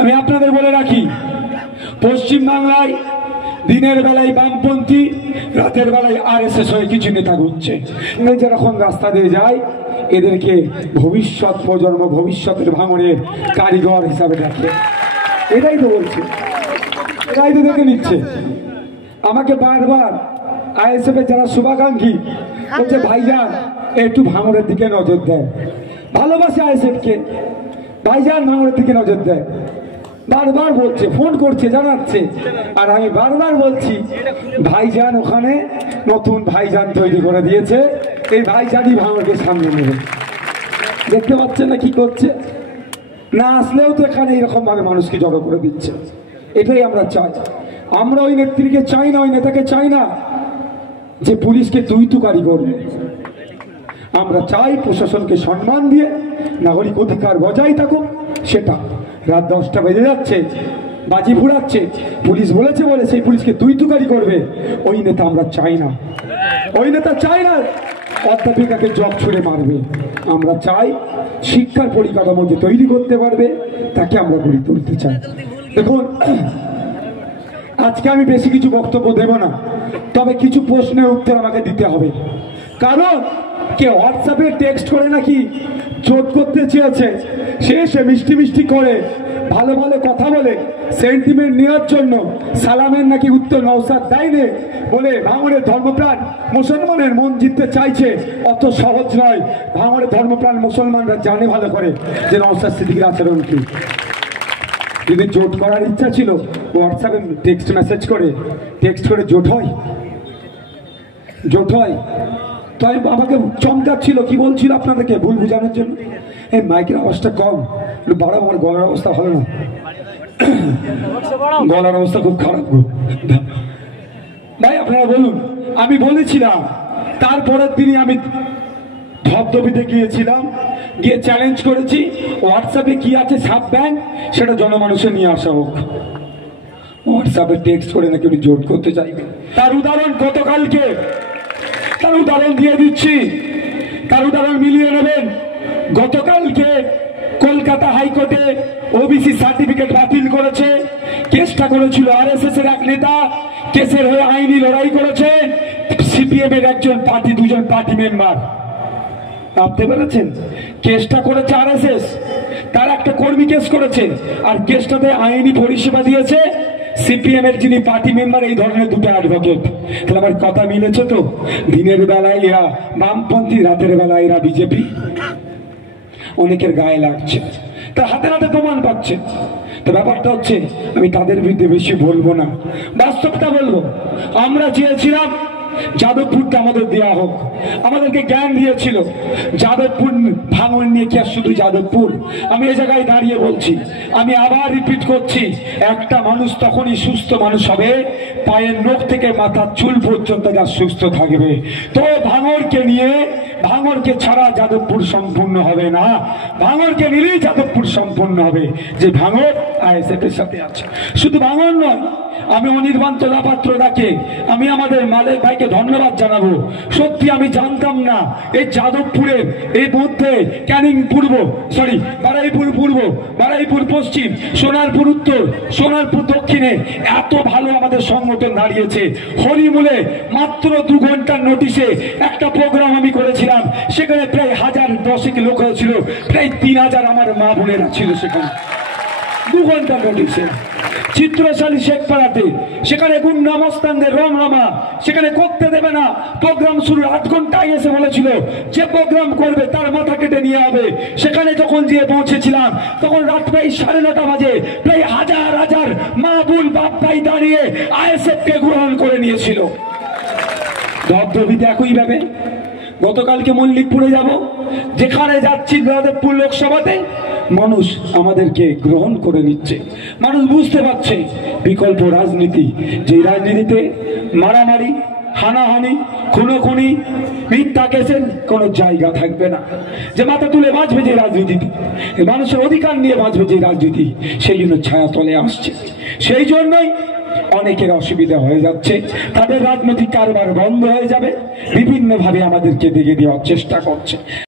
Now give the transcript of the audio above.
আমি আপনাদের বলে রাখি, পশ্চিম বাংলায় দিনের বেলায় বামপন্থী, রাতের বেলায় আরএসএস হয়ে কিছু নেতা ঘুরছে। যেরকম রাস্তা দিয়ে যায় এদেরকে ভবিষ্যৎ প্রজন্ম, ভবিষ্যতের ভাঙনের কারিগর হিসাবে দেখে। এটাই তো বলছে, এটাই তো দেখে নিচ্ছে। আমাকে বারবার আইএসএফ এর যারা শুভাকাঙ্ক্ষী বলছে, ভাইজান একটু ভাঙনের দিকে নজর দেয়। ভালোবাসে আইএসএফ কে, ভাইজান ভাঙনের দিকে নজর দেয়। বারবার বলছে, ফোন করছে, জানাচ্ছে। আর আমি বারবার বলছি, ভাইজান ওখানে নতুন ভাইজান তৈরি করে দিয়েছে, এই ভাইজানই ভাঙনকে সামনে নেবে। দেখতে পাচ্ছেন না কি করছে? না আসলেও তো এখানে এরকম ভাবে মানুষকে জড়ো করে দিচ্ছে। এটাই আমরা চাই। আমরা ওই নেত্রীকে চাই না, ওই নেতাকে চাই না যে পুলিশকে তুইতুকারি করবে। আমরা চাই প্রশাসনকে সম্মান দিয়ে নাগরিক অধিকার বজায় থাকুক। সেটা রাত 10টা বেজে যাচ্ছে, বাজি ফুরাচ্ছে, পুলিশ বলেছে বলে সেই পুলিশকে তুইতুকারি করবে, ওই নেতা আমরা চাই না। ওই নেতা চাই না অধ্যাপিকাকে জগ ছুড়ে মারবে। আমরা চাই শিক্ষার পরিকাঠামো যে তৈরি করতে পারবে তাকে আমরা গড়ে তুলতে চাই। দেখুন, আজকে আমি বেশি কিছু বক্তব্য দেব না, তবে কিছু প্রশ্নের উত্তর আমাকে দিতে হবে। কারণ কে হোয়াটসঅ্যাপে টেক্সট করে নাকি জোট করতে চেয়েছে, সে মিষ্টি মিষ্টি করে ভালো ভালো কথা বলে সেন্টিমেন্ট নেওয়ার জন্য সালামের নাকি উত্তর নওশাদ দেয়নি বলে ভাঙড়ের ধর্মপ্রাণ মুসলমানের মন জিততে চাইছে। অত সহজ নয়। ভাঙড়ের ধর্মপ্রাণ মুসলমানরা জানে ভালো করে যে নওশাদ সিদ্দিকীর আচরণ কি। যদি জোট করার ইচ্ছা ছিল হোয়াটসঅ্যাপে টেক্সট করে জোট হয়? জোট হয়? তাই আমাকে চমকাচ্ছিল, কি বলছিল আপনাদেরকে ভুল বোঝানোর জন্য। এই মাইকের আওয়াজটা কম, একটু বাড়াও, আমার গলার অবস্থা ভালো না, গলার অবস্থা খুব খারাপ। ভাই আপনারা বলুন। আমি বলেছিলাম, তারপরের দিনই আমি ধবধবিতে গিয়েছিলাম, গিয়ে চ্যালেঞ্জ করেছি হোয়াটসঅ্যাপে কি আছে সাব ব্যাংক সেটা জনমানুষে নিয়ে আসা হোক। হোয়াটসঅ্যাপে টেক্সট করে নাকি উনি জোট করতে চাইবে। তার উদাহরণ গতকালকে, তার উদাহরণ দিয়ে দিচ্ছি, তার উদাহরণ মিলিয়ে নেবেন। গতকালকে কলকাতা হাইকোর্টে ওবিসি সার্টিফিকেট বাতিল করেছে। কেসটা করেছিল আরএসএস এর এক নেতা, কেসের হয়ে আইনি লড়াই করেছে সিপিএম এর দুজন পার্টি মেম্বার। ভাবতে পেরেছেন? কেসটা করেছে আরএসএস, তার একটা কর্মী কেস করেছে, আর কেসটাতে আইনি পরিষেবা দিয়েছে সিপিএম এর যিনি পার্টি মেম্বার, এই ধরনের দুটো অ্যাডভোকেট। তাহলে আমার কথা মিলেছে তো? দিনের বেলায় এরা বামপন্থী, রাতের বেলায় এরা বিজেপি। অনেকের গায়ে লাগছে, তার হাতে হাতে প্রমাণ পাচ্ছে। তো ব্যাপারটা হচ্ছে, আমি তাদের বিরুদ্ধে বেশি বলবো না, বাস্তবটা বলবো। আমরা চেয়েছিলাম যাদবপুরটা আমাদের দেওয়া হোক, আমাদেরকে জ্ঞান দিয়েছিল। যাদবপুর ভাঙন নিয়ে কি আর শুধু যাদবপুর? আমি এই জায়গায় দাঁড়িয়ে বলছি, আমি আবার রিপিট করছি, একটা মানুষ তখনই সুস্থ মানুষ হবে পায়ের নখ থেকে মাথার চুল পর্যন্ত যা সুস্থ থাকবে। তো ভাঙড়কে নিয়ে, ভাঙড়কে ছাড়া যাদবপুর সম্পূর্ণ হবে না। ভাঙড়কে নিলেই যাদবপুর সম্পূর্ণ হবে, যে ভাঙড় আইএসএফ এর সাথে আছে। শুধু ভাঙড় নয়, আমি অনির্বাণ তোলাপাত্র ডাকে আমি আমাদের মালিক ভাইকে ধন্যবাদ জানাবো। সত্যি আমি জানতাম না এই যাদবপুরের এই মধ্যে ক্যানিং পূর্ব, বারুইপুর পূর্ব, বারুইপুর পশ্চিম, সোনারপুর উত্তর, সোনারপুর দক্ষিণে এত ভালো আমাদের সংগঠন দাঁড়িয়েছে। হরিমূলে মাত্র 2 ঘন্টার নোটিশে একটা প্রোগ্রাম আমি করেছিলাম, সেখানে প্রায় 1010 লোক হয়েছিল, প্রায় 3000 আমার মা বোনেরা ছিল সেখানে। 2 ঘন্টার নোটিশে। চিত্রশালী শেখপাড়াতে, সেখানে গুন্ডামস্তানদের রমরমা, সেখানে করতে দেবে না। প্রোগ্রাম শুরু 8 ঘন্টায় এসে বলেছিল যে প্রোগ্রাম করবে তার মাথা কেটে নিয়ে হবে। সেখানে যখন গিয়ে পৌঁছেছিলাম তখন রাত প্রায় 9:30 বাজে, প্রায় হাজার মা বোন বাপ ভাই দাঁড়িয়ে আইএসএফ কে গ্রহণ করে নিয়েছিল। ধবধবিতে একই ভাবে গতকালকে মল্লিকপুরে যাব, যেখানে যাচ্ছি যাদবপুর লোকসভাতে মানুষ আমাদেরকে গ্রহণ করে নিচ্ছে। মানুষ বুঝতে পারছে বিকল্প রাজনীতি, যে রাজনীতিতে মারামারি, হানাহানি, খুনোখুনি, মিথ্যা কেসের কোনো জায়গা থাকবে না, যে মাথা তুলে বাঁচবে যে রাজনীতিতে, মানুষের অধিকার নিয়ে বাঁচবে যে রাজনীতি, সেই জন্য ছায়া তলে আসছে। সেই জন্যই অনেকের অসুবিধা হয়ে যাচ্ছে, তাদের রাজনৈতিক কারবার বন্ধ হয়ে যাবে, বিভিন্নভাবে আমাদেরকে দেখে দেওয়ার চেষ্টা করছে।